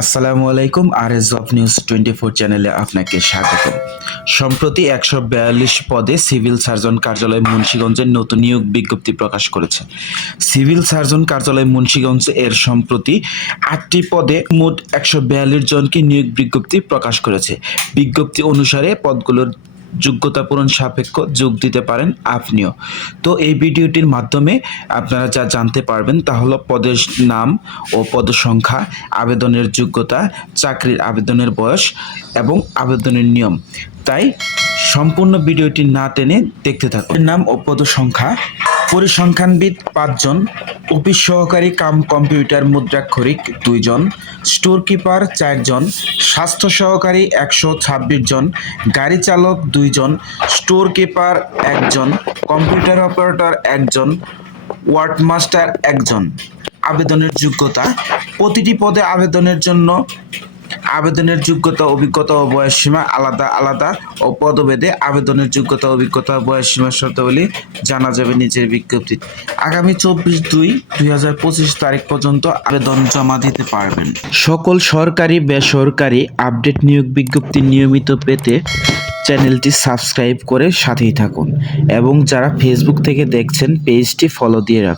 আসসালামু আলাইকুম। Job news 24 চ্যানেলে আপনাকে স্বাগত। সম্প্রতি 142 পদে সিভিল সার্জন কার্যালয় মুন্সিগঞ্জের নতুন নিয়োগ বিজ্ঞপ্তি প্রকাশ করেছে। সিভিল সার্জন কার্যালয় মুন্সিগঞ্জ এর সম্প্রতি 8টি পদে মোট 142 জনকে নিয়োগ বিজ্ঞপ্তি প্রকাশ করেছে। বিজ্ঞপ্তি অনুসারে পদগুলোর যোগ্যতা পূরণ সাপেক্ষ যোগ দিতে পারেন আপনিও। তো এই ভিডিওটির মাধ্যমে আপনারা যা জানতে পারবেন তা হলো পদের নাম ও পদ সংখ্যা, আবেদনের যোগ্যতা, চাকরির আবেদনের বয়স এবং আবেদনের নিয়ম। তাই সম্পূর্ণ ভিডিওটি না টেনে দেখতে থাকুন। নাম ও পদ সংখ্যা: পরিসংখ্যানবিদ 5 জন, অফিস সহকারী কাম কম্পিউটার মুদ্রাক্ষরিক 2 জন, স্টোর কিপার 4 জন, স্বাস্থ্য সহকারী 126 জন, গাড়ি চালক 2 জন, স্টোর কিপার 1 জন, কম্পিউটার অপারেটর 1 জন, ওয়ার্ড মাস্টার 1 জন। আবেদনের যোগ্যতা: প্রতিটি পদে আবেদনের জন্য আবেদনের যোগ্যতা, অভিজ্ঞতা ও বয়সসীমা আলাদা আলাদা ও পদভেদে আবেদনের যোগ্যতা, অভিজ্ঞতা ও বয়সসীমার শর্তাবলী জানা যাবে নিচের বিজ্ঞপ্তিতে। আগামী 24/2/2025 তারিখ পর্যন্ত আবেদন জমা দিতে পারবেন। সকল সরকারি বেসরকারি আপডেট নিয়োগ বিজ্ঞপ্তি নিয়মিত পেতে চ্যানেলটি সাবস্ক্রাইব করে সাথেই থাকুন এবং যারা ফেসবুক থেকে দেখছেন পেজটি ফলো দিয়ে রাখুন।